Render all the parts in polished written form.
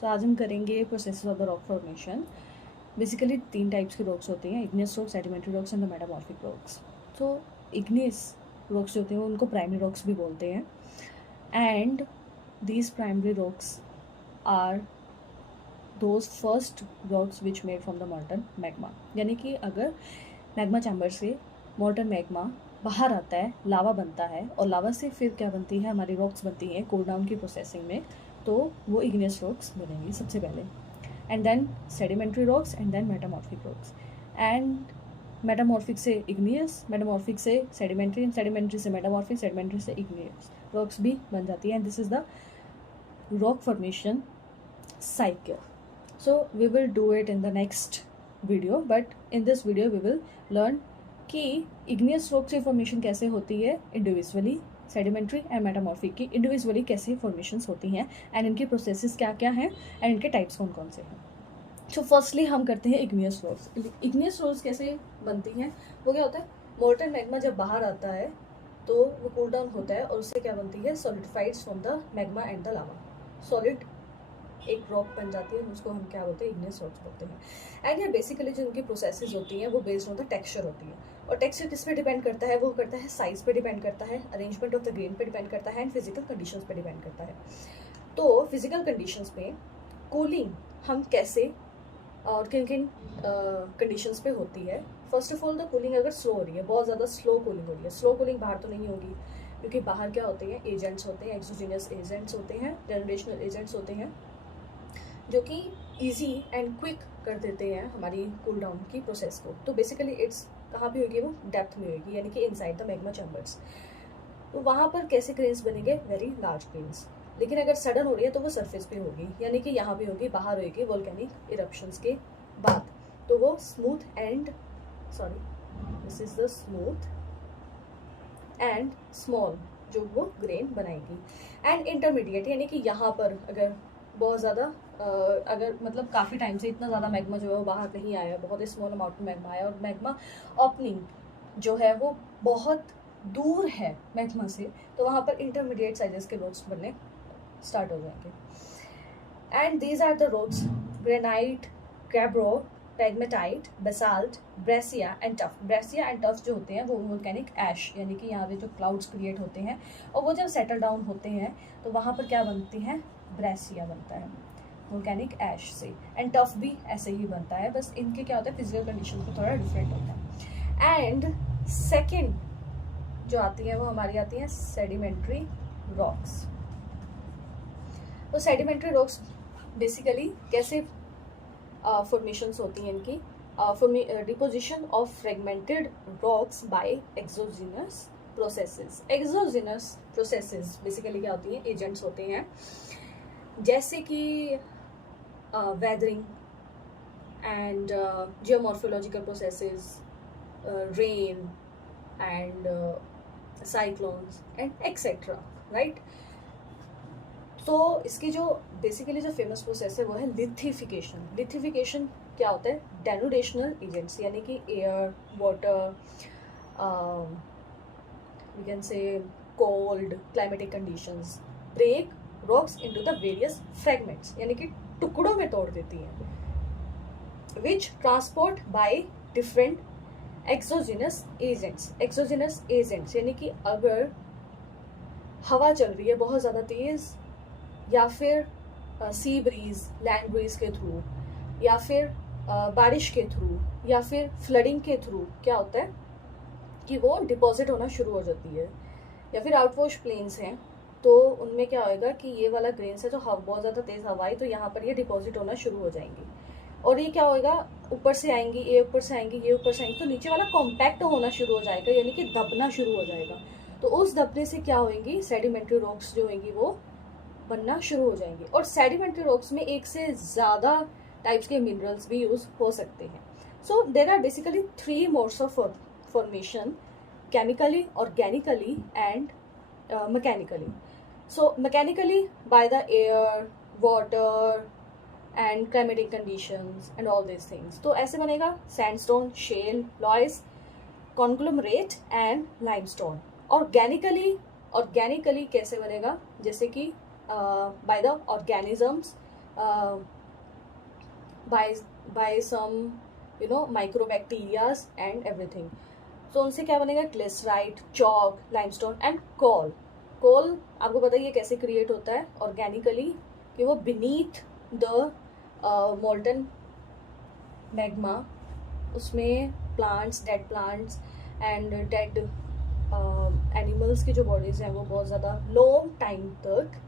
तो आज हम करेंगे process of the rock formation. Basically 3 types के रॉक्स होते हैं, igneous rocks, sedimentary rocks and the metamorphic rocks. तो इग्नियस रॉक्स जो होते हैं उनको प्राइमरी रॉक्स भी बोलते हैं, and these primary rocks are those first rocks which made from the molten magma. यानी कि अगर मैग्मा चैम्बर से मॉल्टन मैग्मा बाहर आता है, लावा बनता है, और लावा से फिर क्या बनती है, हमारी रॉक्स बनती हैं कूल डाउन की प्रोसेसिंग में, तो वो इग्नियस रॉक्स बनेंगी सबसे पहले, and then sedimentary rocks and then metamorphic rocks. And metamorphic से इग्नियस, मेटामॉर्फिक से सेडिमेंट्री, सेडिमेंट्री से मेटामॉर्फिक, सेडिमेंट्री से इग्नियस रॉक्स भी बन जाती है, and this is the rock formation cycle. So we will do it in the next video, but in this video we will learn कि igneous rocks की formation कैसे होती है individually, sedimentary and metamorphic की individually कैसे formations होती हैं, and इनकी processes क्या क्या हैं, and इनके types कौन कौन से हैं। तो फर्स्टली हम करते हैं igneous rocks। igneous rocks कैसे बनती हैं, वो क्या होता है, molten magma जब बाहर आता है तो वो कूल डाउन होता है और उससे क्या बनती है, solidifies from the magma and the lava, solid एक रॉक बन जाती है, उसको हम क्या बोलते हैं, इग्नियस रॉक्स बोलते हैं। एंड ये बेसिकली जो उनकी प्रोसेसेस होती हैं वो बेस्ड ऑन द टेक्सचर होती है, और टेक्सचर किस पे डिपेंड करता है, वो करता है साइज पे डिपेंड करता है, अरेंजमेंट ऑफ द ग्रेन पे डिपेंड करता है, एंड फिजिकल कंडीशंस पे डिपेंड करता है। तो फिजिकल कंडीशंस में कूलिंग हम कैसे और किन किन कंडीशंस पे होती है। First of all the cooling अगर स्लो हो रही है, बहुत ज़्यादा स्लो कूलिंग हो रही है, स्लो कूलिंग बाहर तो नहीं होगी, क्योंकि बाहर क्या होते हैं, एजेंट्स होते हैं, एक्सोजीनियस एजेंट्स होते हैं, जनरेशनल एजेंट्स होते हैं, जो कि ईजी एंड क्विक कर देते हैं हमारी कूल डाउन की प्रोसेस को। तो बेसिकली इट्स कहाँ भी होगी, वो डेप्थ में होगी, यानी कि इनसाइड द मैग्मा चैम्बर्स। तो वहाँ पर कैसे ग्रेन्स बनेंगे, वेरी लार्ज ग्रेन्स। लेकिन अगर सडन हो रही है तो वो सरफेस पे होगी, यानी कि यहाँ भी होगी, बाहर होगी वोल्केनिक इरप्शंस के बाद। तो वो smooth and this is the smooth and small जो वो ग्रेन बनाएगी। एंड इंटरमीडिएट, यानी कि यहाँ पर अगर बहुत ज़्यादा अगर मतलब काफ़ी टाइम से इतना ज़्यादा मैग्मा जो है वो बाहर नहीं आया, बहुत ही स्मॉल अमाउंट में मैग्मा आया, और मैग्मा ओपनिंग जो है वो बहुत दूर है मैग्मा से, तो वहाँ पर इंटरमीडिएट साइजेस के रोड्स बनने स्टार्ट हो जाएंगे। And these are the rocks, granite, gabbro, pegmatite, basalt, breccia and tuff. Breccia and tuff जो होते हैं वो वोल्केनिक ऐश, यानी कि यहाँ पे जो क्लाउड्स क्रिएट होते हैं और वो जब सेटल डाउन होते हैं तो वहाँ पर क्या बनती है, ब्रेसिया बनता है वोल्केनिक ऐश से, एंड टफ भी ऐसे ही बनता है, बस इनके क्या होता है, फिजिकल कंडीशन को थोड़ा डिफरेंट होता है। एंड सेकेंड जो आती है वो हमारी आती है सेडिमेंट्री रॉक्स। तो सेडिमेंट्री रॉक्स बेसिकली कैसे फॉर्मेशंस होती हैं इनकी, deposition of fragmented rocks bye exogenous processes. Exogenous processes basically क्या होती हैं, एजेंट्स होते हैं, जैसे कि weathering and geomorphological processes, rain and cyclones and etcetera, right. तो इसकी जो बेसिकली जो फेमस प्रोसेस है वो है लिथिफिकेशन। लिथिफिकेशन क्या होता है, डेनुडेशनल एजेंट्स, यानी कि air, water, we can say cold, climatic conditions break rocks into the various fragments, यानी कि टुकड़ों में तोड़ देती हैं, which transport by different exogenous agents. Exogenous agents यानी कि अगर हवा चल रही है बहुत ज़्यादा तेज़, या फिर सी ब्रीज, लैंड ब्रीज के थ्रू, या फिर बारिश के थ्रू, या फिर फ्लडिंग के थ्रू क्या होता है कि वो डिपॉजिट होना शुरू हो जाती है। या फिर आउटवॉश प्लेन्स हैं तो उनमें क्या होएगा कि ये वाला ग्रेन्स है जो बहुत ज़्यादा तेज़ हवा आई तो यहाँ पर ये डिपॉजिट होना शुरू हो जाएंगी, और ये क्या होएगा, ऊपर से आएंगी, ये ऊपर से आएंगी, ये ऊपर से आएंगी, तो नीचे वाला कॉम्पैक्ट होना शुरू हो जाएगा, यानी कि दबना शुरू हो जाएगा। तो उस दबने से क्या होएंगी, सेडिमेंट्री रॉक्स जो होंगी वो बनना शुरू हो जाएंगे। और सेडिमेंट्री रॉक्स में एक से ज़्यादा टाइप्स के मिनरल्स भी यूज हो सकते हैं। So there are basically 3 modes of formation, chemically, organically and mechanically. So mechanically by the air, water and climatic conditions and all this things. तो ऐसे बनेगा sandstone, shale, loess, conglomerate and limestone. Organically कैसे बनेगा, जैसे कि by the organisms by by some microbacterias and everything. तो उनसे क्या बनेगा, ग्लिसराइट, chalk, limestone and coal. Coal आपको पता है ये कैसे क्रिएट होता है ऑर्गेनिकली, कि वो बीनीथ द मोल्टन मैग्मा, उसमें plants, dead plants and dead animals की जो बॉडीज़ हैं वो बहुत ज़्यादा लॉन्ग टाइम तक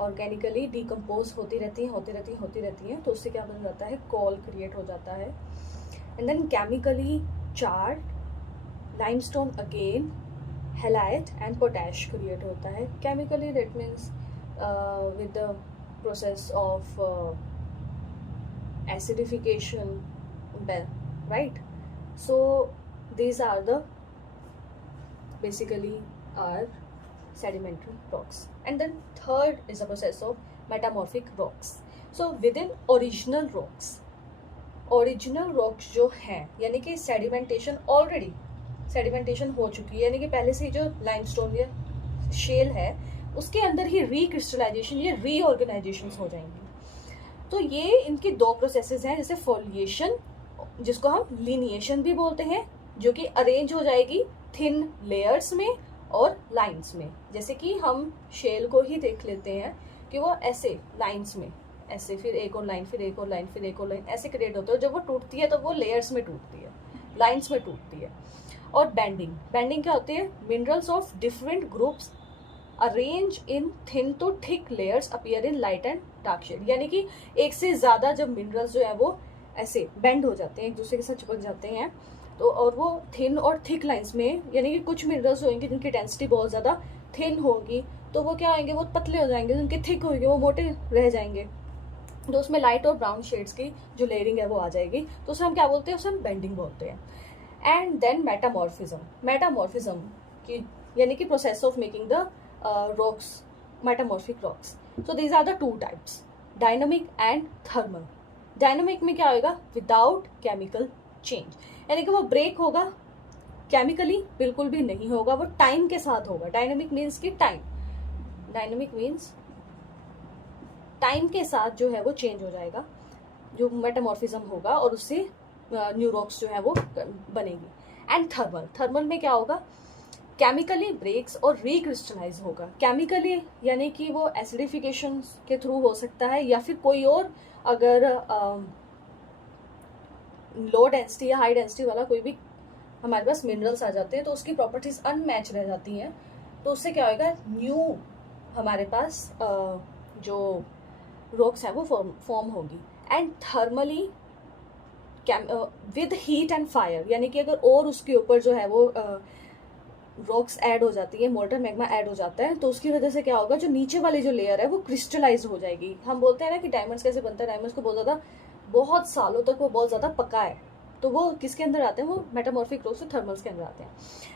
ऑर्गेनिकली डिकम्पोज होती रहती हैं, तो उससे क्या बन जाता है, कोल क्रिएट हो जाता है। And then chemically chert limestone again, halite and potash create होता है chemically. That means with the process of acidification, right? So these are the basically are sedimentary rocks. And then third is the process of metamorphic rocks. So within original rocks जो हैं, यानी कि sedimentation already sedimentation हो चुकी है, यानी कि पहले से ही जो लाइमस्टोन या शेल है उसके अंदर ही रिक्रिस्टलाइजेशन या रीऑर्गेनाइजेशन हो जाएंगी। तो ये इनकी दो प्रोसेसेस हैं, जैसे फोलिएशन, जिसको हम लिनिएशन भी बोलते हैं, जो कि अरेंज हो जाएगी थिन लेयर्स में और लाइंस में। जैसे कि हम शेल को ही देख लेते हैं कि वो ऐसे लाइंस में, ऐसे फिर एक और लाइन, फिर एक और लाइन, फिर एक और लाइन, ऐसे क्रिएट होता है। जब वो टूटती है तो वो लेयर्स में टूटती है, लाइंस में टूटती है। और बैंडिंग क्या होती है, minerals of different groups arrange in thin to thick layers appear in light and dark shade. यानी कि एक से ज़्यादा जब मिनरल्स जो है वो ऐसे बेंड हो जाते हैं, एक दूसरे के साथ चिपक जाते हैं, तो और वो थिन और थिक लाइंस में, यानी कि कुछ मिनरल्स होंगे जिनकी डेंसिटी बहुत ज़्यादा थिन होगी, तो वो क्या होंगे, वो पतले हो जाएंगे, जिनके थिक होंगे वो मोटे रह जाएंगे, तो उसमें लाइट और ब्राउन शेड्स की जो लेयरिंग है वो आ जाएगी, तो उसे हम क्या बोलते हैं, उसे हम बेंडिंग बोलते हैं। एंड देन मेटामॉर्फिज्म की, यानी कि process of making the rocks, metamorphic rocks. So these are the two types, dynamic and thermal. Dynamic में क्या होगा, without chemical change, यानी कि वो ब्रेक होगा, केमिकली बिल्कुल भी नहीं होगा, वो टाइम के साथ होगा। डायनामिक मीन्स कि डायनामिक मीन्स टाइम के साथ जो है वो चेंज हो जाएगा, जो मेटामॉर्फिज्म होगा, और उससे न्यू रॉक्स जो है वो बनेगी। एंड थर्मल में क्या होगा, केमिकली ब्रेक्स और रिक्रिस्टलाइज होगा। केमिकली यानी कि वो एसिडिफिकेशन के थ्रू हो सकता है, या फिर कोई और अगर लो डेंसिटी या हाई डेंसिटी वाला कोई भी हमारे पास मिनरल्स आ जाते हैं, तो उसकी प्रॉपर्टीज अनमैच रह जाती हैं, तो उससे क्या होगा, न्यू हमारे पास जो रॉक्स हैं वो फॉर्म होगी। And thermally with heat and fire, यानी कि अगर और उसके ऊपर जो है वो रॉक्स ऐड हो जाती है, मोल्टन मैग्मा ऐड हो जाता है, तो उसकी वजह से क्या होगा, जो नीचे वाली जो लेयर है वो क्रिस्टलाइज हो जाएगी। हम बोलते हैं ना कि डायमंड्स कैसे बनता है, डायमंड्स को बहुत सालों तक वो बहुत ज़्यादा पका है, तो वो किसके अंदर आते हैं, वो मेटामॉर्फिक रॉक्स और थर्मल्स के अंदर आते हैं।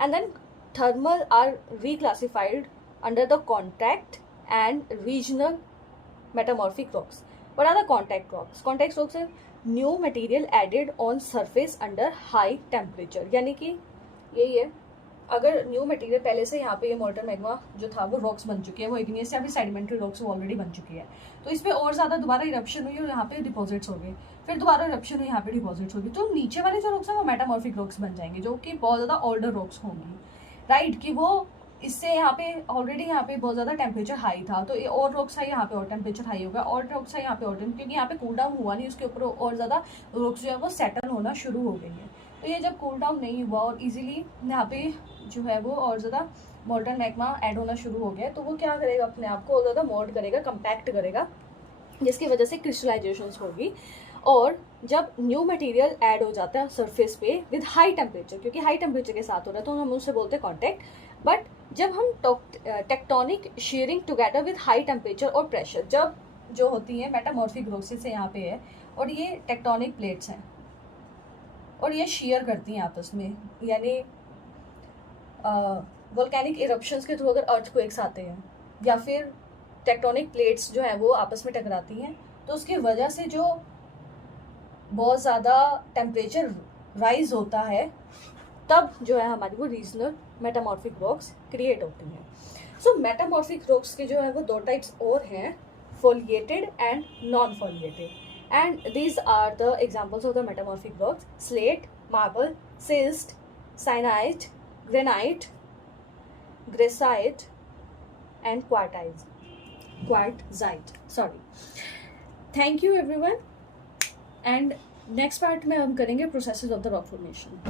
And then thermal are reclassified under the contact and regional metamorphic rocks. What are the contact rocks? Contact rocks है new material added on surface under high temperature, यानी कि यही है, अगर न्यू मटेरियल पहले से यहाँ पे ये मोल्टन मैग्मा जो था वो रॉक्स बन चुकी है, वो इग्नियस या फिर सेडिमेंट्री रॉक्स वो ऑलरेडी बन चुकी है, तो इस पर और ज़्यादा दोबारा इरप्शन हुई और यहाँ पे डिपॉजिट्स हो गए, फिर दोबारा इरप्शन हुई, यहाँ पे डिपॉजिट्स होगी, तो नीचे वाले जो रॉक्स हैं वो मेटामॉर्फिक रॉक्स बन जाएंगे, जो कि बहुत ज़्यादा ओल्डर रॉक्स होंगी, राइट, कि वो इससे यहाँ पे ऑलरेडी यहाँ पे बहुत ज़्यादा टेम्परेचर हाई था, तो ये और रॉक्स है यहाँ पे और टेम्परेचर हाई होगा, और रॉक्स है यहाँ पे और क्योंकि यहाँ पे कूल डाउन हुआ नहीं, उसके ऊपर और ज़्यादा रॉक्स जो है वो सेटल होना शुरू हो गई है। तो ये जब कूल डाउन नहीं हुआ और इजीली यहाँ पे जो है वो और ज़्यादा मोल्टन मैग्मा ऐड होना शुरू हो गया, तो वो क्या करेगा, अपने आप को और ज़्यादा मोल्ड करेगा, कंपैक्ट करेगा, जिसकी वजह से क्रिस्टलाइजेशन होगी। और जब न्यू मटेरियल ऐड हो जाता है सरफेस पे विद हाई टेम्परेचर, क्योंकि हाई टेम्परेचर के साथ हो रहा है, तो हम उससे बोलते हैं कॉन्टैक्ट। बट जब हम tectonic sharing together with high temperature और प्रेशर, जब जो होती है मेटामॉर्फिक रॉक्स से यहाँ पे है, और ये टेक्टोनिक प्लेट्स हैं और ये शेयर करती हैं आपस में, यानी वोल्केनिक इरप्शंस के थ्रू अगर अर्थक्वेक्स आते हैं या फिर टेक्टोनिक प्लेट्स जो हैं वो आपस में टकराती हैं, तो उसकी वजह से जो बहुत ज़्यादा टेम्परेचर राइज होता है, तब जो है हमारी वो रीजनल मेटामॉर्फिक रॉक्स क्रिएट होती हैं। सो मेटामॉर्फिक रॉक्स के जो है वो दो टाइप्स और हैं, foliated and non-foliated. And these are the examples of the metamorphic rocks: slate, marble, schist, syenite, granite, graphite, and quartzite. Sorry. Thank you everyone. And next part में हम करेंगे processes of the rock formation.